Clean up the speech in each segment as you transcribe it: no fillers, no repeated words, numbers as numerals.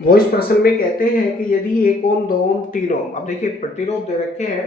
वो इस प्रश्न में कहते हैं कि यदि 1 ओम 2 ओम 3 ओम, अब देखिए प्रतिरोध दे रखे हैं,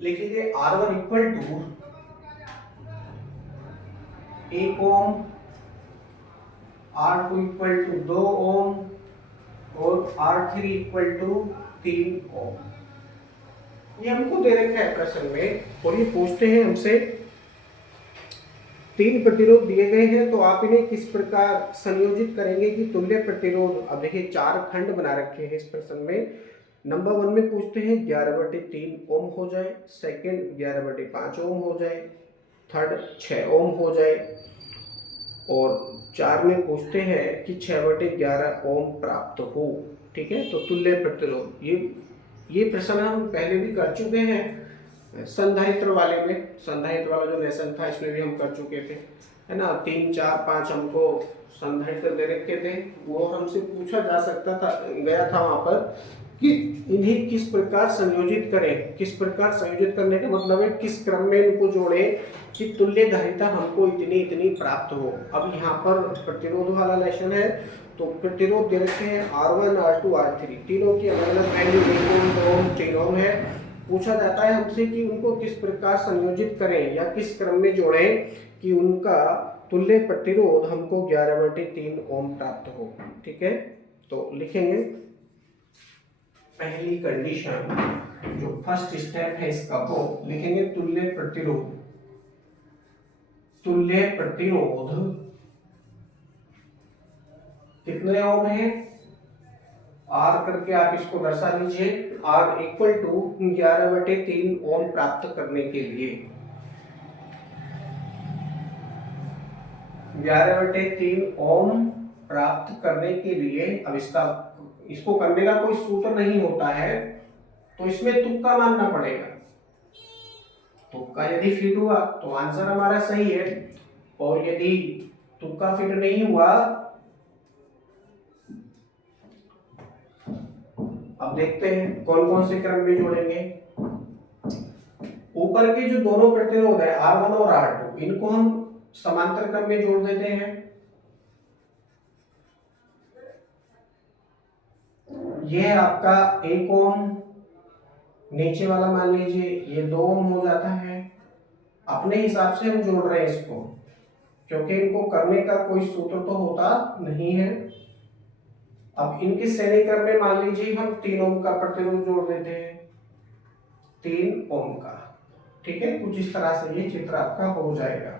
लिखेंगे R1 equal to 1 ohm, R2 equal to 2 ohm और R3 इक्वल टू 3 ओम। ये हमको दे रखा है प्रश्न में और ये पूछते हैं हमसे 3 प्रतिरोध दिए गए हैं तो आप इन्हें किस प्रकार संयोजित करेंगे कि तुल्य प्रतिरोध। अब देखिए 4 खंड बना रखे हैं इस प्रश्न में। नंबर 1 में पूछते हैं 11/3 ओम हो जाए, सेकंड 11/5 ओम हो जाए, थर्ड 6 ओम हो जाए और 4 में पूछते हैं कि 6/11 ओम प्राप्त हो। ठीक है, तो तुल्य प्रतिरोध ये प्रश्न हम पहले भी कर चुके हैं संधारित्र वाले में। संधारित्र वाला जो लेसन था इसमें भी हम कर चुके थे, है ना। 3 4 5 हमको संधारित्र दे रखे थे, वो हमसे पूछा जा सकता था, गया था वहां पर कि इन्हें किस प्रकार संयोजित करें। किस प्रकार संयोजित करने का मतलब है किस क्रम में इनको जोड़े कि तुल्य धारिता हमको इतनी इतनी प्राप्त हो। अब यहाँ पर प्रतिरोध वाला लेसन है तो प्रतिरोध दे रखे हैं R1 R2 R3, तीनों की अलग अलग वैल्यू 1 ओम 2 ओम 3 ओम है। पूछा जाता है हमसे कि उनको किस प्रकार संयोजित करें या किस क्रम में जोड़ें कि उनका तुल्य प्रतिरोध हमको 11/3 ओम प्राप्त हो। ठीक है, तो लिखेंगे पहली कंडीशन जो फर्स्ट स्टेप है इसका, वो लिखेंगे तुल्य प्रतिरोध। तुल्य प्रतिरोध कितने ओम है, R करके आप इसको दर्शा लीजिए। R इक्वल टू 11/3 ओम प्राप्त करने के लिए 11/3 ओम प्राप्त करने के लिए, अब इसको करने का कोई सूत्र नहीं होता है तो इसमें तुक्का मानना पड़ेगा। तुक्का यदि फिट हुआ तो आंसर हमारा सही है और यदि तुक्का फिट नहीं हुआ, अब देखते हैं कौन कौन से क्रम में जोड़ेंगे। ऊपर के जो दोनों प्रतिरोध है R1 और R2, इनको हम समांतर क्रम में जोड़ देते हैं। यह आपका 1 ओम, नीचे वाला मान लीजिए ये 2 ओम हो जाता है। अपने हिसाब से हम जोड़ रहे हैं इसको, क्योंकि इनको करने का कोई सूत्र तो होता नहीं है। अब इनके श्रेणी क्रम में मान लीजिए हम 3 ओम का प्रतिरोध जोड़ देते हैं, 3 ओम का। ठीक है, कुछ इस तरह से ये चित्र आपका हो जाएगा।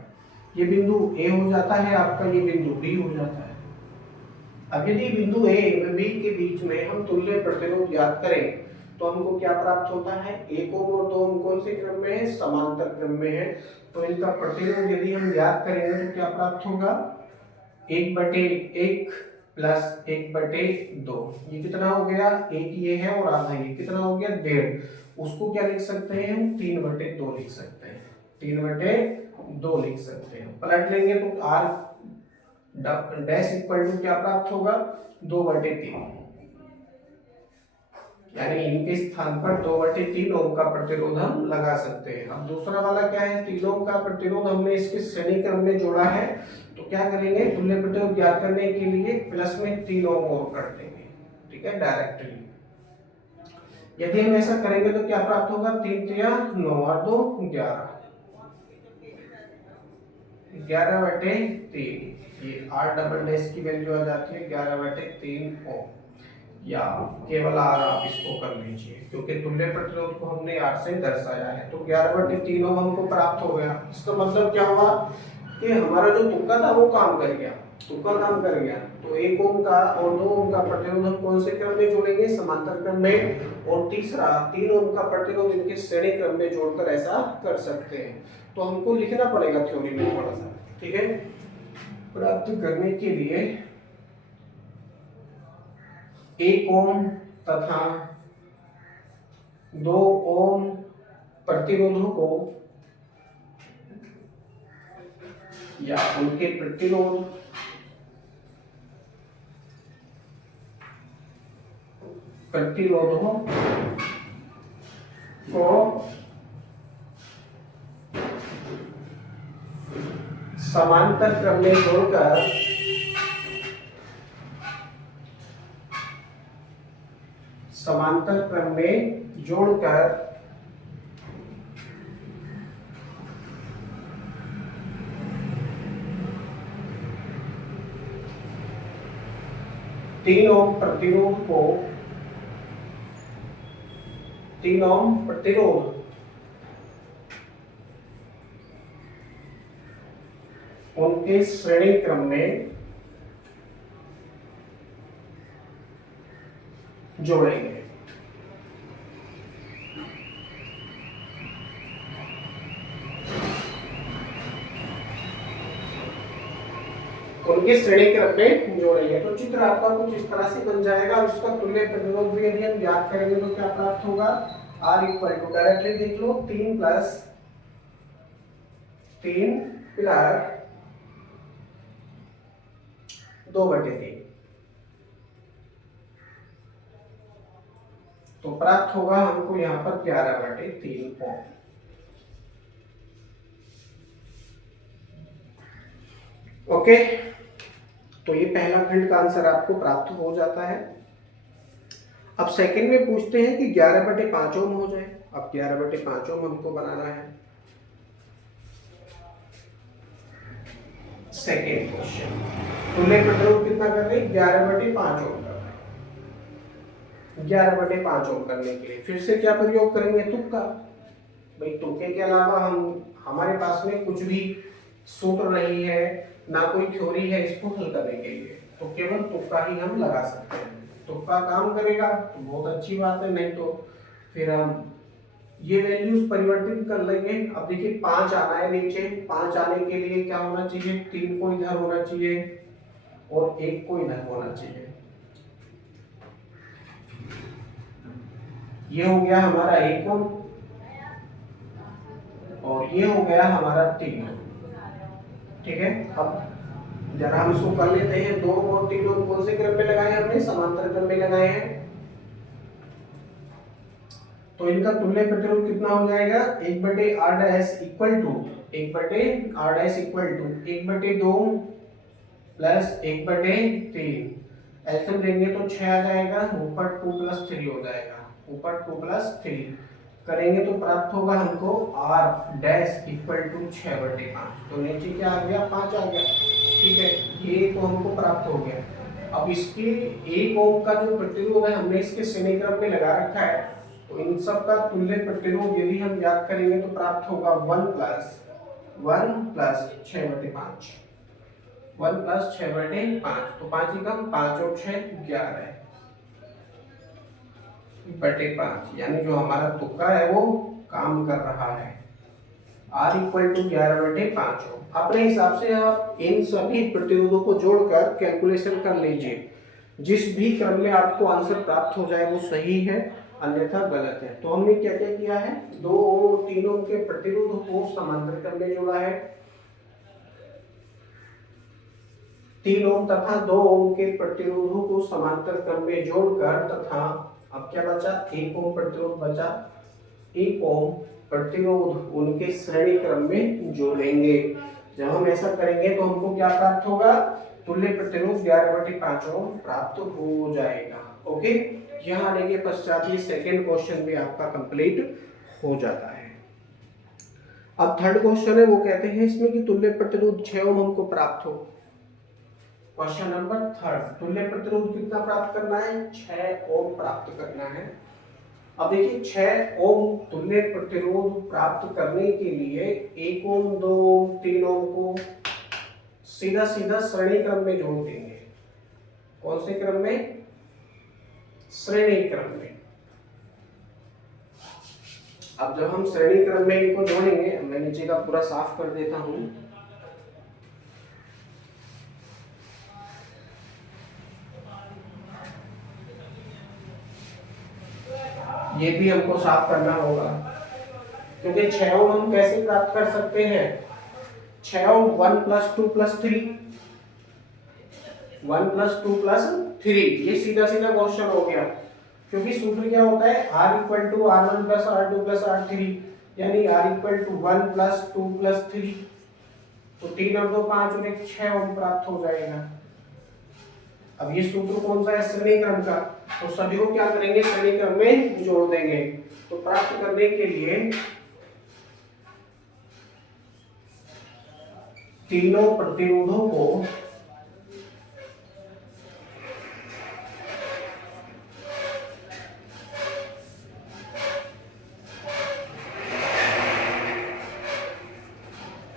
ये बिंदु ए हो जाता है आपका, ये बिंदु बी हो जाता है। अब यदि बिंदु ए व बी के बीच में हम तुल्य प्रतिरोध ज्ञात करें तो हमको क्या प्राप्त होता है, 1 ओम और 2 ओम कौन से क्रम में है, समांतर क्रम में है। तो इनका प्रतिरोध यदि हम ज्ञात करेंगे तो क्या प्राप्त होगा, 1/1 प्लस 1/2। ये कितना हो गया, एक ये है और आधा ये, कितना हो गया 1.5। उसको क्या लिख सकते हैं हम, 3/2 लिख सकते हैं, 3/2 लिख सकते हैं। पलट लेंगे तो R डैश इक्वल टू क्या प्राप्त होगा, 2/3, यानी इनके स्थान पर 2/3 ओम का प्रतिरोध हम लगा सकते हैं। अब दूसरा वाला क्या है, 3 ओम का प्रतिरोध हमने इसके श्रेणी क्रम में जोड़ा है तो क्या करेंगे, तुल्य प्रतिरोध ज्ञात करने के लिए प्लस में 3 ओम और कर देंगे। ठीक है, डायरेक्टली यदि हम ऐसा करेंगे तो क्या प्राप्त होगा, 3 3 9 और 2 11, 11/3। ये R डबल डैश की वैल्यू आ जाती है 11/3 ओम, या केवल R आप इसको कर लीजिए क्योंकि तुल्य प्रतिरोध को हमने R से दर्शाया है। तो 11/3 ओम हमको प्राप्त हो गया। इसका मतलब क्या हुआ कि हमारा जो तुक्का था वो काम कर गया, तुक्का काम कर गया। तो 1 ओम का और 2 ओम का प्रतिरोध हम कौन से क्रम में जोड़ेंगे, समांतर क्रम में। और तीसरा 3 ओम का प्रतिरोध इनके श्रेणी क्रम में जोड़कर ऐसा कर सकते हैं। तो हमको लिखना पड़ेगा थ्योरी में थोड़ा सा। ठीक है, प्राप्त करने के लिए 1 ओम तथा 2 ओम प्रतिरोधों को या उनके प्रतिरोधों को समांतर क्रम में जोड़कर समांतर क्रम में जोड़कर 3 ओम प्रतिरोध को 3 ओम प्रतिरोध उनके श्रेणी क्रम में जोड़ेंगे। उनके श्रेणी क्रम में जोड़ेंगे तो चित्र आपका कुछ इस तरह से बन जाएगा। उसका तुल्य प्रतिरोध भी यदि हम याद करेंगे तो क्या प्राप्त होगा, R इक्वल टू डायरेक्टली देख लो 3 प्लस 2/3 तो प्राप्त होगा हमको यहाँ पर 11/3 ओम। ओके, तो ये पहला खंड का आंसर आपको प्राप्त हो जाता है। अब सेकंड में पूछते हैं कि 11/5 ओम हो जाए। अब 11/5 ओम हमको बनाना है। सेकेंड क्वेश्चन, तुल्य प्रतिरोध कितना कर रहे हैं, 11/5 ओम कर रहे हैं। 11/5 ओम करने के लिए फिर से क्या प्रयोग करेंगे, तुक्का। भाई तुक्के के अलावा हमारे पास में कुछ भी सूत्र नहीं है, ना कोई थ्योरी है इसको हल करने के लिए, तो केवल तुक्का ही हम लगा सकते हैं। तुक्का काम करेगा तो बहुत अच्छी बात है, नहीं तो फिर हम ये वैल्यूज परिवर्तित कर लेंगे। अब देखिए 5 आना है नीचे, 5 आने के लिए क्या होना चाहिए, 3 को इधर होना चाहिए और 1 को इधर होना चाहिए। ये हो गया हमारा 1 ओम और ये हो गया हमारा 3 ओम। ठीक है, अब जरा हम इसको कर लेते हैं। 2 और 3 ओम कौन से क्रम में लगाए हैं, हमने समांतर क्रम में लगाए हैं। तो इनका तुल्य प्रतिरोध कितना हो जाएगा, 1/r dash equal to 1/r dash equal to 1/2 plus 1/3। LCM लेंगे तो 6 आ जाएगा, ऊपर 2 + 3 हो जाएगा, ऊपर 2 + 3 करेंगे तो प्राप्त होगा हमको r डैश इक्वल टू 6/5। तो नीचे क्या आ गया, 5 आ गया। ठीक है, ये तो हमको प्राप्त हो गया। अब इसके 1 ओम का जो प्रतिरोध है हमने इसके श्रेणी क्रम में लगा रखा है, तो इन सब का तुल्य प्रतिरोध यदि हम याद करेंगे तो प्राप्त होगा 1 + 6/5। 1 + 6/5 तो 5 ही कम, 5 और 6 11/5, यानी जो हमारा तुक्का है वो काम कर रहा है। R इक्वल टू 11/5 हो। अपने हिसाब से आप इन सभी प्रतिरोधों को जोड़कर कैलकुलेशन कर लीजिए। जिस भी क्रम में आपको आंसर प्राप्त हो जाए वो सही है, अन्यथा गलत है। तो हमने क्या क्या किया है, 2 ओम और 3 ओम के प्रतिरोध को समांतर क्रम में जोड़ा है। 3 ओम तथा 2 ओम के प्रतिरोधों को समांतर क्रम में जोड़कर तथा अब क्या बचा, 1 ओम प्रतिरोध बचा। 1 ओम प्रतिरोध उनके श्रेणी क्रम में जोड़ेंगे। जब हम ऐसा करेंगे तो हमको क्या प्राप्त होगा, तुल्य प्रतिरोध 11/5 ओम प्राप्त हो जाएगा। ओके, यहाँ आने के पश्चात ये सेकेंड क्वेश्चन भी आपका कंप्लीट हो जाता है। अब थर्ड क्वेश्चन है, वो कहते हैं इसमें कि तुल्य प्रतिरोध 6 ओम हमको प्राप्त हो। क्वेश्चन नंबर 3, तुल्य प्रतिरोध कितना प्राप्त करना है, 6 ओम प्राप्त करना है। अब देखिए 6 ओम तुल्य प्रतिरोध प्राप्त करने के लिए 1 ओम 2 ओम 3 ओम को सीधा सीधा श्रेणी क्रम में जोड़ देंगे। कौन से क्रम में, श्रेणी क्रम में। अब जब हम श्रेणी क्रम में इनको जोड़ेंगे, मैं नीचे का पूरा साफ कर देता हूं। ये भी हमको साफ करना होगा, क्योंकि 6 ओम हम कैसे प्राप्त कर सकते हैं, 6 ओम 1 + 2 + 3, 1 + 2 + 3, ये सीधा सीधा क्वेश्चन हो गया। क्योंकि सूत्र क्या होता है, R = R1 + R2 + R3, यानी R = 1 + 2 + 3, तो 3 और 2 5 और 1 6 ओम प्राप्त हो जाएगा। अब ये सूत्र कौन सा है, श्रेणी क्रम का, तो सभी को क्या करेंगे, श्रेणी क्रम में जोड़ देंगे। तो प्राप्त करने के लिए तीनों प्रतिरोधों को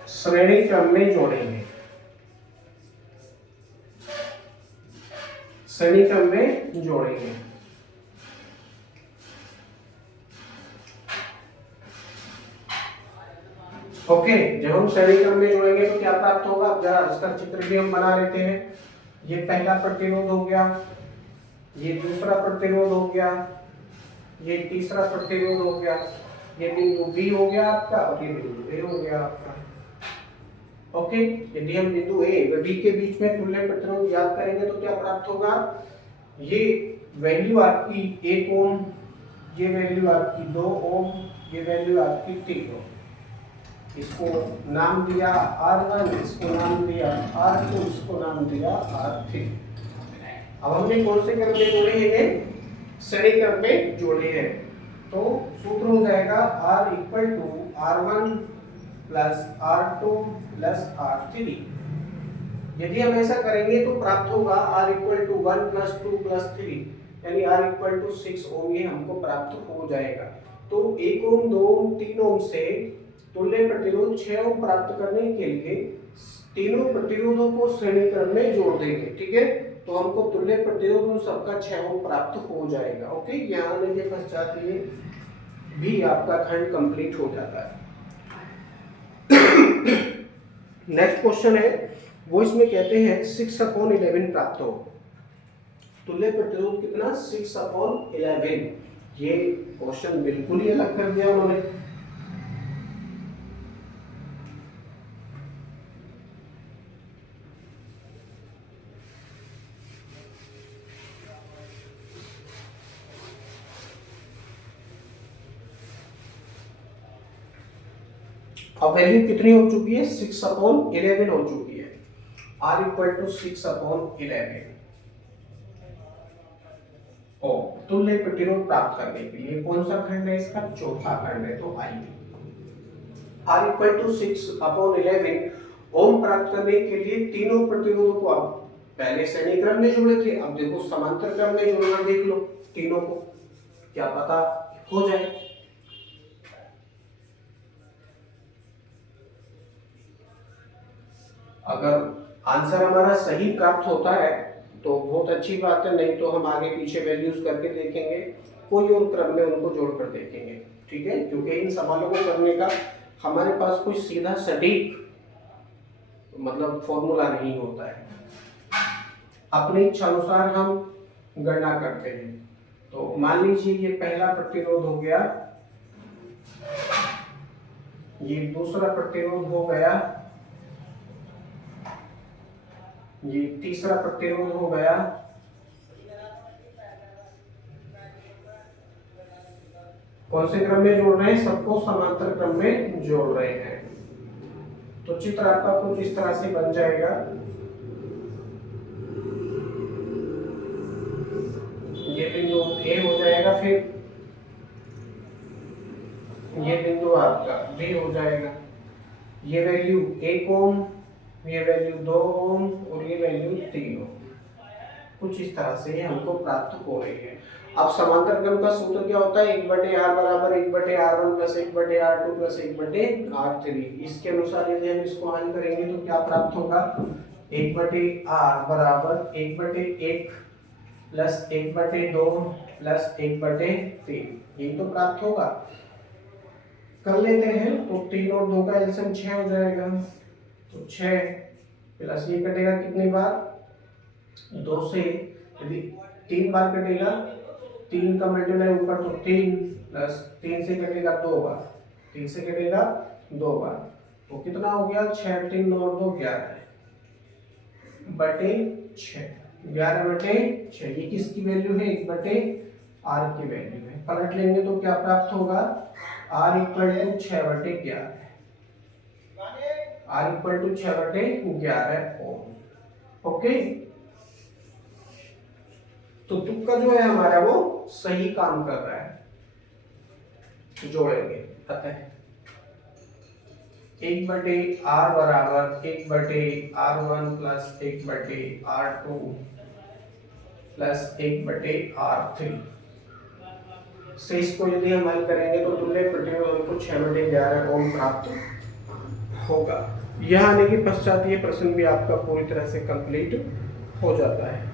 श्रेणी क्रम में जोड़ेंगे, श्रेणी क्रम में जोड़ेंगे। ओके, जब हम श्रेणी क्रम में जोड़ेंगे तो क्या प्राप्त होगा, अब जरा इसका चित्र भी हम बना लेते हैं। ये पहला प्रतिरोध हो गया, ये दूसरा प्रतिरोध हो गया, ये तीसरा प्रतिरोध हो गया, ये बिंदु बी हो गया आपका और ये बिंदु ए हो गया आपका। ओके, यदि हम बिंदु ए व बी के बीच में तुल्य प्रतिरोध याद करेंगे तो क्या प्राप्त होगा, ये वैल्यू आपकी 1 ओम, ये वैल्यू आपकी 2 ओम, ये वैल्यू आपकी 3 ओम। इसको नाम दिया R1, इसको नाम दिया R2, इसको नाम दिया R3। अब हमने कौन से क्रम में जोड़े हैं, श्रेणी क्रम में जोड़े हैं। तो सूत्र हो जाएगा R equal to R1 plus R2 plus R3। यदि हम ऐसा करेंगे तो प्राप्त होगा R equal to 1 plus 2 plus 3, यानी R इक्वल टू 6 ओम, ये हमको प्राप्त हो जाएगा। तो 1 ओम, 2 ओम, 3 ओम से तुल्य प्रतिरोध 6 ओम प्राप्त करने के लिए तीनों प्रतिरोधों को श्रेणी क्रम में जोड़ देंगे। ठीक है, तो हमको तुल्य प्रतिरोध उन सबका 6 ओम प्राप्त हो जाएगा। ओके, यहाँ आने के पश्चात ये भी आपका खंड कंप्लीट हो जाता है। नेक्स्ट क्वेश्चन है, वो इसमें कहते हैं 6/11 प्राप्त हो। तुल्य प्रतिरोध कितना, 6/11। ये क्वेश्चन बिल्कुल ही अलग कर दिया उन्होंने। अब वैल्यू कितनी हो चुकी है, 6/11 हो चुकी है। R equal to 6/11। ओ, तुल्य प्रतिरोध प्राप्त करने के लिए कौन सा खंड है, इसका चौथा खंड है। तो आइए R इक्वल टू 6/11 ओम प्राप्त करने के लिए तीनों प्रतिरोधों को, अब पहले श्रेणी क्रम में जोड़े थे, अब देखो समांतर क्रम में जोड़ना, देख लो तीनों को, क्या पता हो जाए। अगर आंसर हमारा सही प्राप्त होता है तो बहुत अच्छी बात है, नहीं तो हम आगे पीछे वैल्यूज करके देखेंगे, कोई और क्रम में उनको जोड़कर देखेंगे। ठीक है, क्योंकि इन सवालों को करने का हमारे पास कोई सीधा सटीक मतलब फॉर्मूला नहीं होता है, अपनी इच्छा अनुसार हम गणना करते हैं। तो मान लीजिए ये पहला प्रतिरोध हो गया, ये दूसरा प्रतिरोध हो गया, ये तीसरा प्रतिरोध हो गया, कौन से क्रम में जोड़ रहे हैं, सबको समांतर क्रम में जोड़ रहे हैं। तो चित्र आपका कुछ इस तरह से बन जाएगा। ये बिंदु ए हो जाएगा, फिर ये बिंदु आपका बी हो जाएगा, ये वैल्यू 1 ओम, ये वैल्यू 2 ओम और ये वैल्यू 3 ओम। कुछ इस तरह से ये हमको प्राप्त हो रही है। अब समांतर क्रम का सूत्र क्या होता है, 1/r बराबर 1/r1 plus 1/r2 plus 1/r3। इसके अनुसार यदि हम इसको हल करेंगे तो क्या प्राप्त होगा, 1/r बराबर 1/1 प्लस 1/2 प्लस 1/3, यही तो प्राप्त होगा। कर लेते हैं, तो 3 और 2 का एलसीएम 6 हो जाएगा। तो 6 प्लस ये कटेगा कितनी बार, 2 से, यदि 3 बार कटेगा, 3 का मल्टीप्लाई ऊपर तो 3 प्लस 3 से कटेगा 2 बार, 3 से कटेगा 2 बार, तो कितना हो गया, 6 3 9 2 11 बटे 6, 11/6। ये किसकी वैल्यू है, 1/r की वैल्यू है। पलट लेंगे तो क्या प्राप्त होगा, R equal to 6/11, R equal to 6/11 ohm. Okay, तो तुक्का जो है हमारा वो सही काम कर रहा है, जोड़ेंगे। अतः 1/r बराबर 1/r1 plus 1/r2 plus 1/r3 से इसको यदि हम हल करेंगे तो तुल्य प्रतिरोध हमको 6/11 ओम प्राप्त होगा। यह आने के पश्चात ये प्रश्न भी आपका पूरी तरह से कंप्लीट हो जाता है।